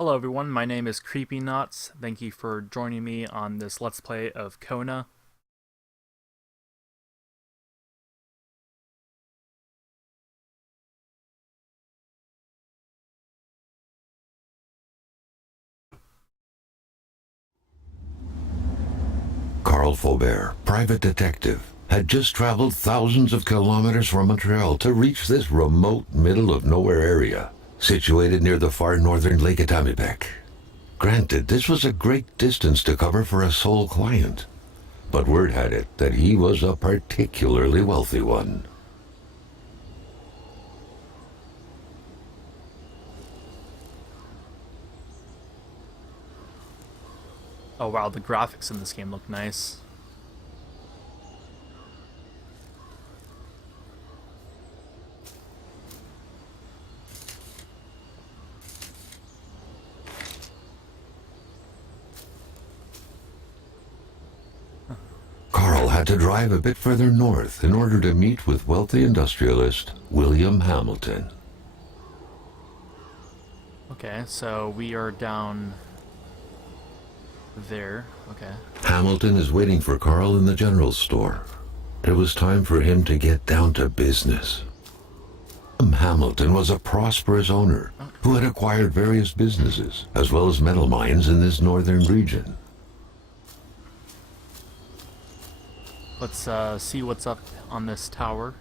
Hello everyone, my name is CreepyNots. Thank you for joining me on this Let's Play of Kona. Carl Faubert, private detective, had just traveled thousands of kilometers from Montreal to reach this remote middle-of-nowhere area, situated near the far northern Lake Atamipek. Granted, this was a great distance to cover for a sole client, but word had it that he was a particularly wealthy one. Oh wow, the graphics in this game look nice. Carl had to drive a bit further north in order to meet with wealthy industrialist William Hamilton. Okay, so we are down there. Okay. Hamilton is waiting for Carl in the general store. It was time for him to get down to business. Hamilton was a prosperous owner who had acquired various businesses, as well as metal mines in this northern region. Let's see what's up on this tower.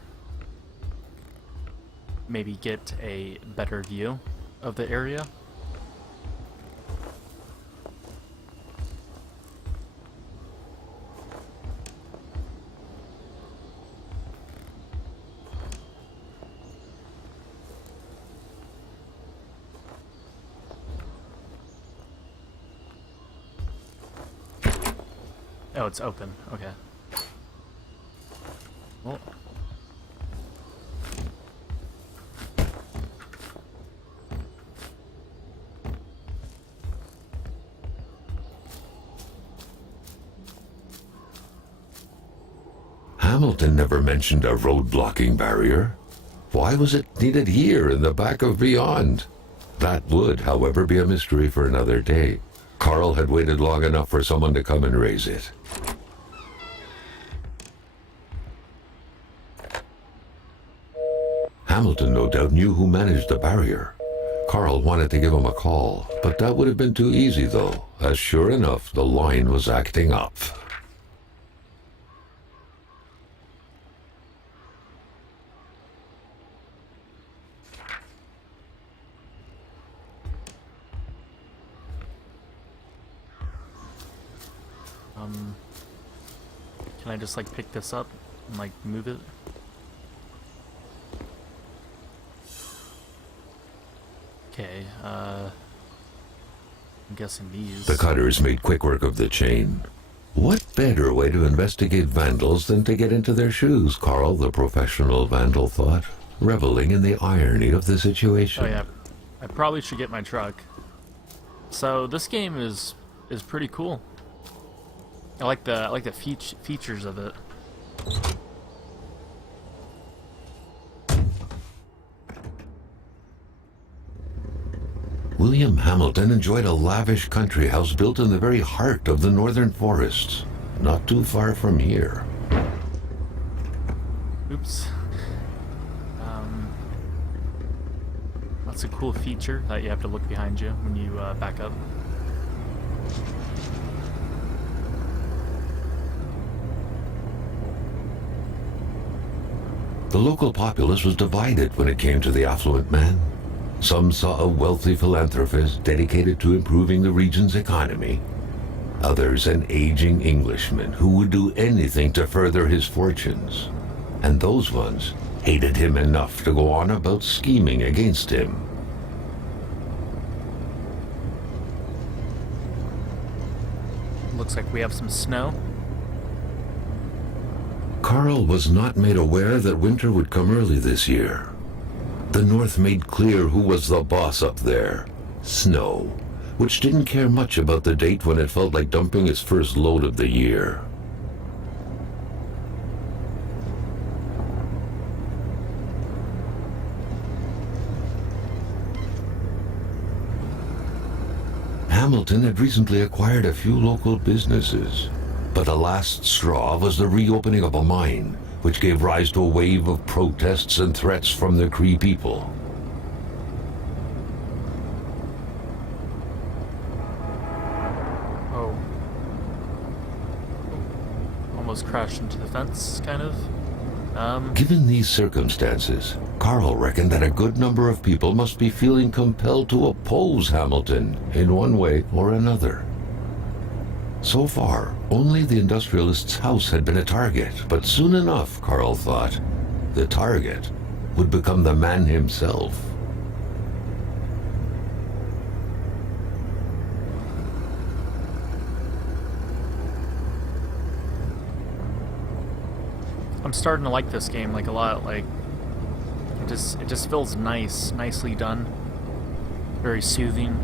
Maybe get a better view of the area. Oh, it's open. Okay. Well. Hamilton never mentioned a road-blocking barrier. Why was it needed here in the back of Beyond? That would, however, be a mystery for another day. Carl had waited long enough for someone to come and raise it. Hamilton no doubt knew who managed the barrier. Carl wanted to give him a call, but that would have been too easy though, as sure enough the line was acting up. Can I just like pick this up and like move it? Okay, I'm guessing these. The cutters made quick work of the chain. What better way to investigate vandals than to get into their shoes, Carl, the professional vandal thought, reveling in the irony of the situation. Oh yeah, I probably should get my truck. So this game is pretty cool. I like the features of it. William Hamilton enjoyed a lavish country house built in the very heart of the northern forests, not too far from here. Oops. That's a cool feature that you have to look behind you when you back up. The local populace was divided when it came to the affluent man. Some saw a wealthy philanthropist dedicated to improving the region's economy. Others an aging Englishman who would do anything to further his fortunes. And those ones hated him enough to go on about scheming against him. Looks like we have some snow. Carl was not made aware that winter would come early this year. The North made clear who was the boss up there. Snow, which didn't care much about the date when it felt like dumping its first load of the year. Hamilton had recently acquired a few local businesses, but a last straw was the reopening of a mine, which gave rise to a wave of protests and threats from the Cree people. Oh. Almost crashed into the fence, kind of. Given these circumstances, Carl reckoned that a good number of people must be feeling compelled to oppose Hamilton in one way or another. So far, only the industrialist's house had been a target, but soon enough, Carl thought, the target would become the man himself. I'm starting to like this game like a lot. Like it just feels nicely done, very soothing.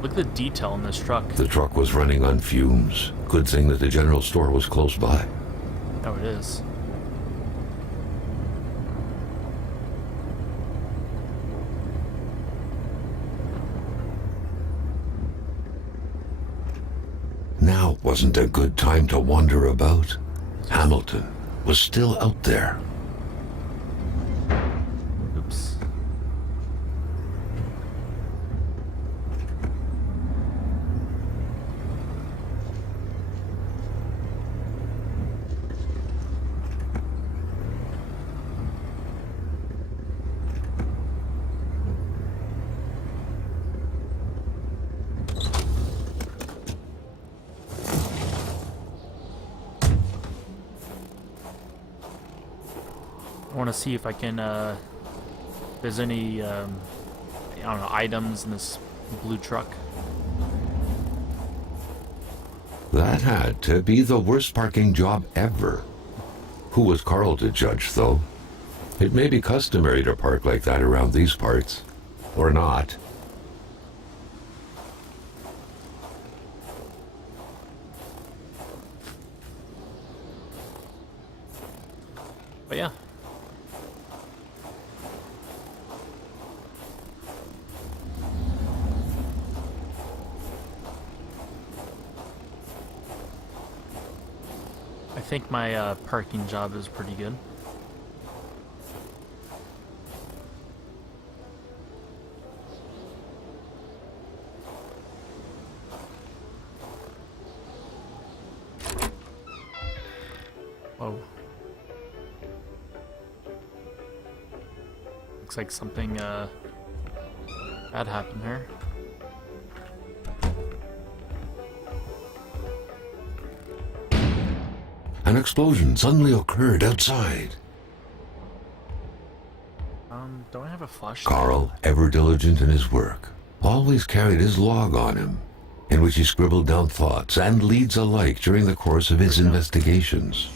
Look at the detail in this truck. The truck was running on fumes. Good thing that the general store was close by. Oh, it is. Now wasn't a good time to wander about. Hamilton was still out there. Oops. I want to see if I can, there's any, I don't know, items in this blue truck. That had to be the worst parking job ever. Who was Carl to judge, though? It may be customary to park like that around these parts. Or not. But yeah. I think my parking job is pretty good. Whoa. Looks like something bad happened here. An explosion suddenly occurred outside. Don't I have a flashlight? Carl, ever diligent in his work, always carried his log on him, in which he scribbled down thoughts and leads alike during the course of his investigations.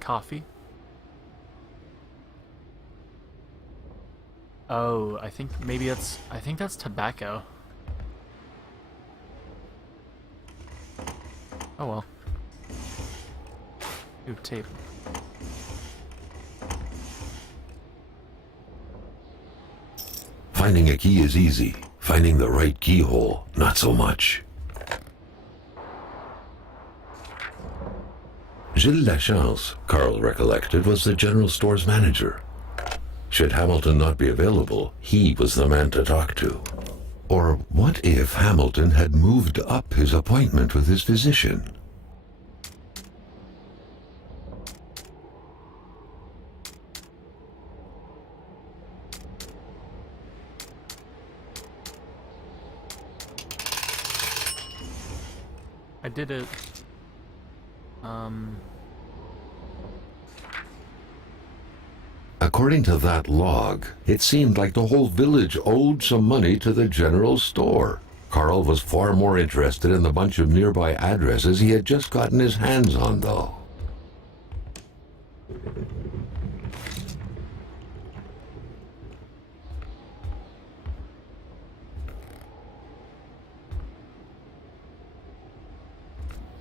Coffee. Oh, I think that's tobacco. Oh well. Ooh, tape. Finding a key is easy. Finding the right keyhole, not so much. Gilles Lachance, Carl recollected, was the general store's manager. Should Hamilton not be available, he was the man to talk to. Or what if Hamilton had moved up his appointment with his physician? I did it. According to that log, it seemed like the whole village owed some money to the general store. Carl was far more interested in the bunch of nearby addresses he had just gotten his hands on, though.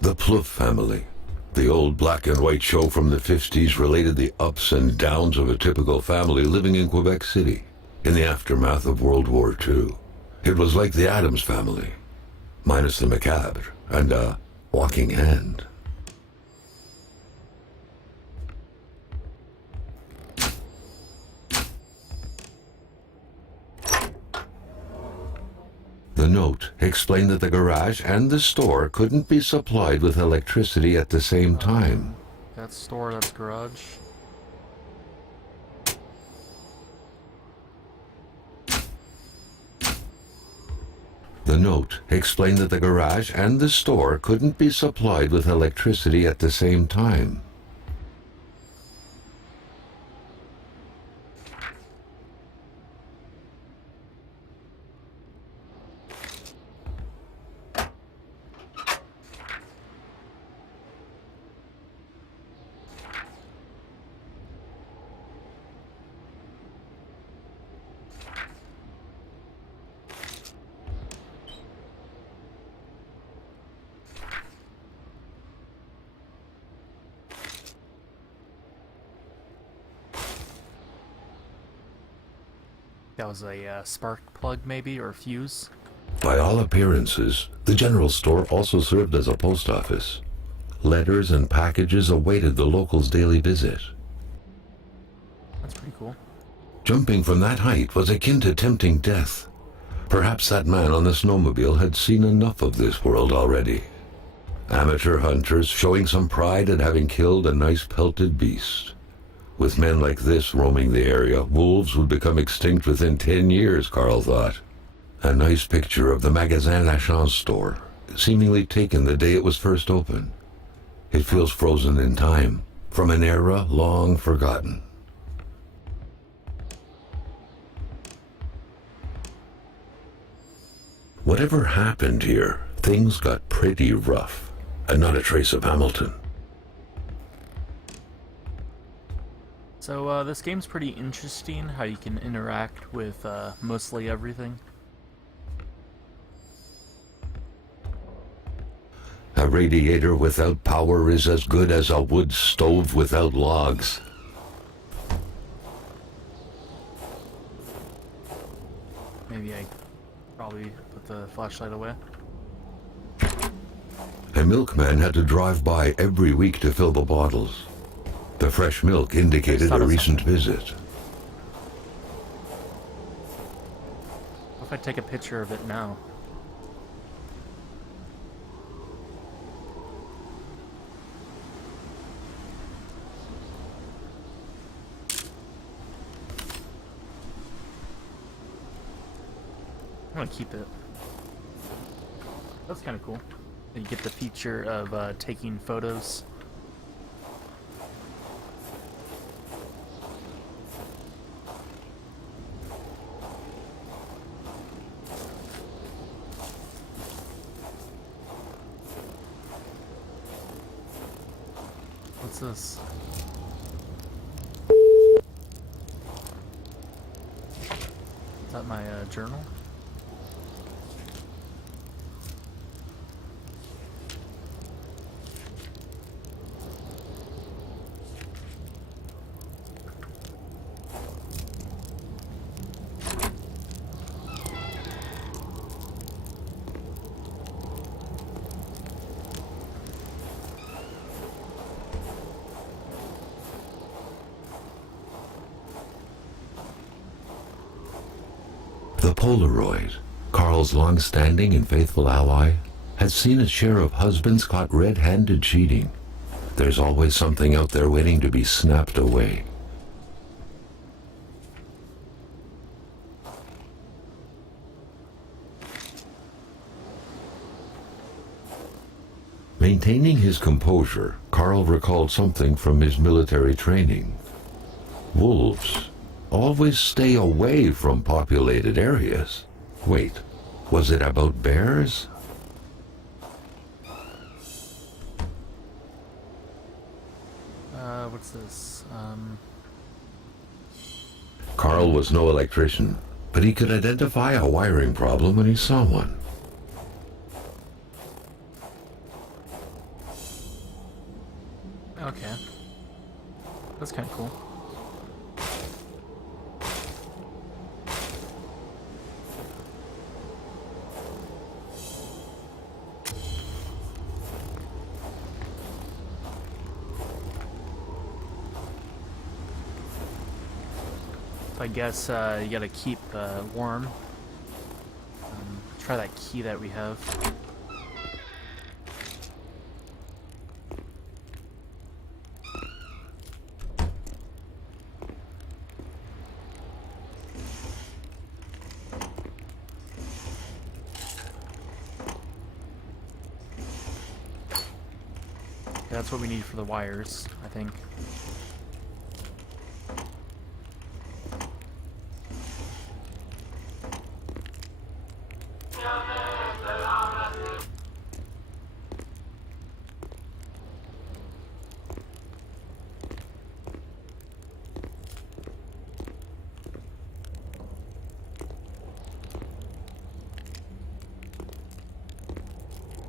The Plouffe family. The old black and white show from the 50s related the ups and downs of a typical family living in Quebec City in the aftermath of World War II. It was like the Addams Family, minus the macabre and a walking hand. The note explained that the garage and the store couldn't be supplied with electricity at the same time. That's store, that's garage. The note explained that the garage and the store couldn't be supplied with electricity at the same time. That was a spark plug, maybe, or a fuse. By all appearances, the general store also served as a post office. Letters and packages awaited the locals' daily visit. That's pretty cool. Jumping from that height was akin to tempting death. Perhaps that man on the snowmobile had seen enough of this world already. Amateur hunters showing some pride at having killed a nice pelted beast. With men like this roaming the area, wolves would become extinct within 10 years, Carl thought. A nice picture of the Magasin La Chance store, seemingly taken the day it was first opened. It feels frozen in time, from an era long forgotten. Whatever happened here, things got pretty rough, and not a trace of Hamilton. So this game's pretty interesting, how you can interact with mostly everything. A radiator without power is as good as a wood stove without logs. Maybe I probably put the flashlight away. A milkman had to drive by every week to fill the bottles. The fresh milk indicated a recent visit. What if I take a picture of it now? I'm gonna keep it. That's kind of cool. You get the feature of taking photos. What's this? Is that my journal? The Polaroid, Carl's long-standing and faithful ally, had seen its share of husbands caught red-handed cheating. There's always something out there waiting to be snapped away. Maintaining his composure, Carl recalled something from his military training. Wolves always stay away from populated areas. Wait, was it about bears? What's this? Carl was no electrician, but he could identify a wiring problem when he saw one. That's kind of cool. I guess you gotta keep warm. Try that key that we have. That's what we need for the wires, I think.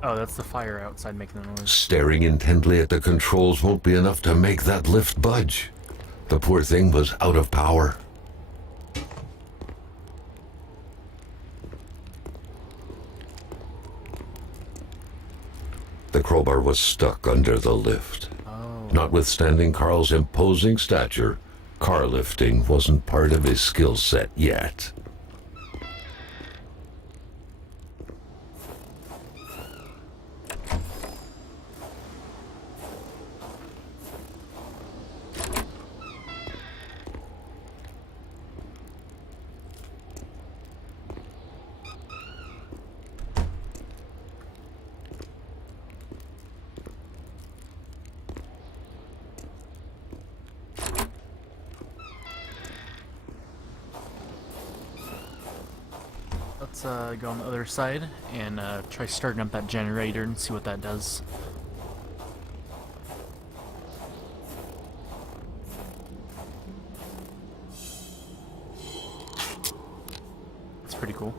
Oh, that's the fire outside making the noise. Staring intently at the controls won't be enough to make that lift budge. The poor thing was out of power. The crowbar was stuck under the lift. Oh. Notwithstanding Carl's imposing stature, car lifting wasn't part of his skill set yet. Let's go on the other side and try starting up that generator and see what that does. That's pretty cool.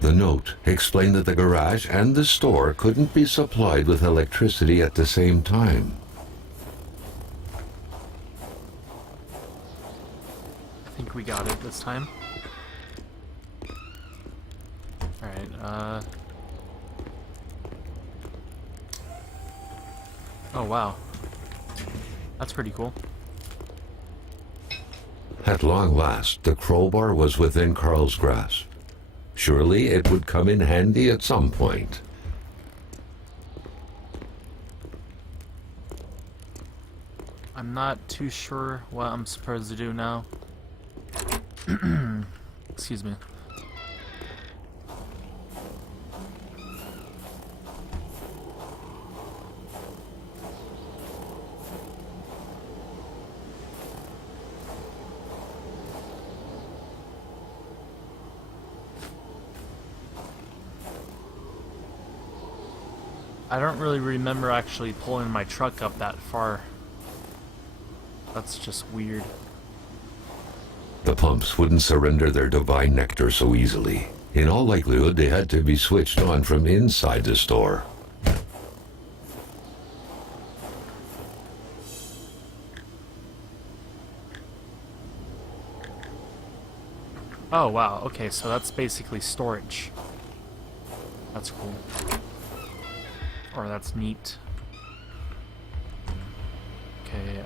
The note explained that the garage and the store couldn't be supplied with electricity at the same time. I think we got it this time. Alright, oh wow. That's pretty cool. At long last, the crowbar was within Carl's grasp. Surely it would come in handy at some point. I'm not too sure what I'm supposed to do now. Excuse me. I don't really remember actually pulling my truck up that far. That's just weird. The pumps wouldn't surrender their divine nectar so easily. In all likelihood, they had to be switched on from inside the store. Oh wow, okay, so that's basically storage. That's cool. Or that's neat. Okay,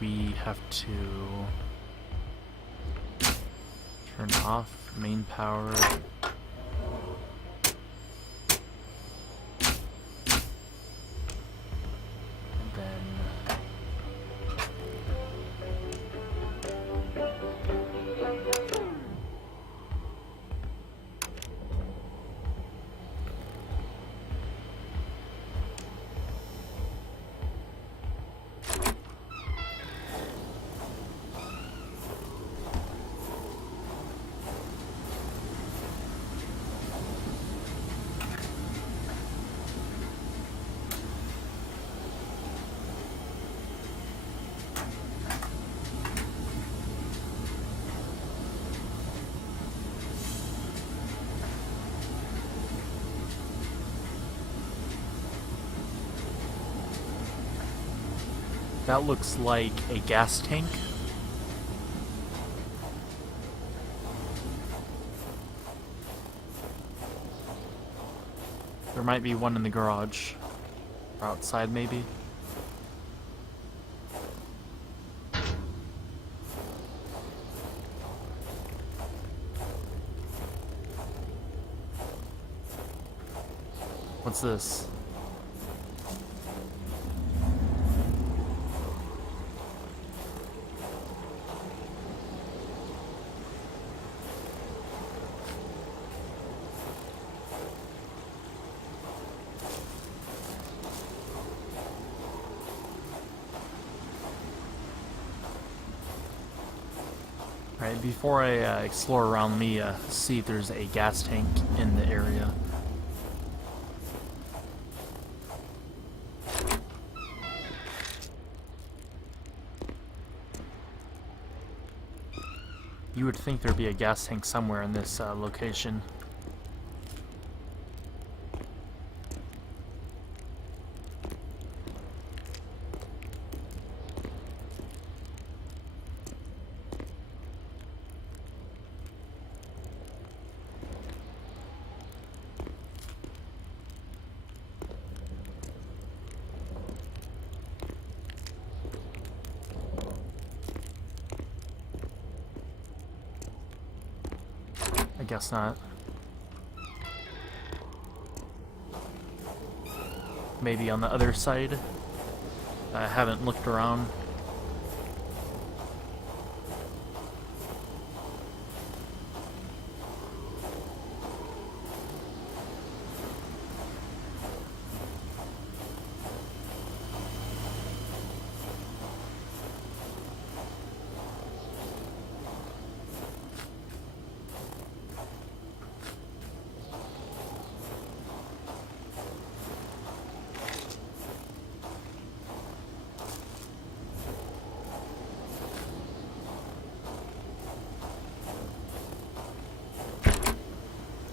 we have to turn off main power. And then That looks like a gas tank. There might be one in the garage. Or outside, maybe. What's this? Alright, before I explore around me, see if there's a gas tank in the area. You would think there'd be a gas tank somewhere in this location. I guess not. Maybe on the other side. I haven't looked around.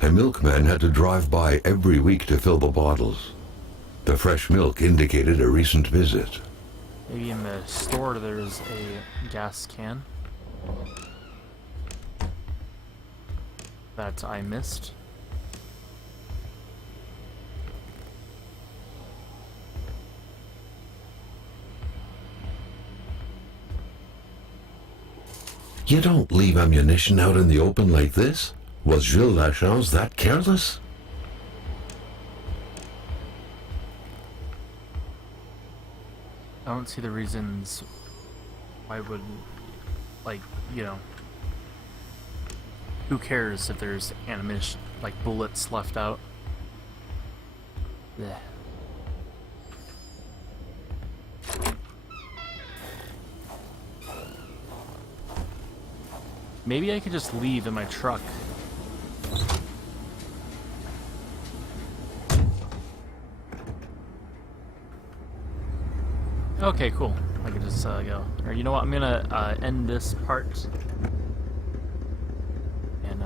A milkman had to drive by every week to fill the bottles. The fresh milk indicated a recent visit. Maybe in the store there's a gas can that I missed. You don't leave ammunition out in the open like this. Was Gilles Lachance that careless? I don't see the reasons why would, like, you know, who cares if there's ammunition, like bullets left out? Blech. Maybe I could just leave in my truck. Okay, cool. I can just go. Or you know what? I'm gonna end this part and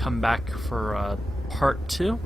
come back for part 2.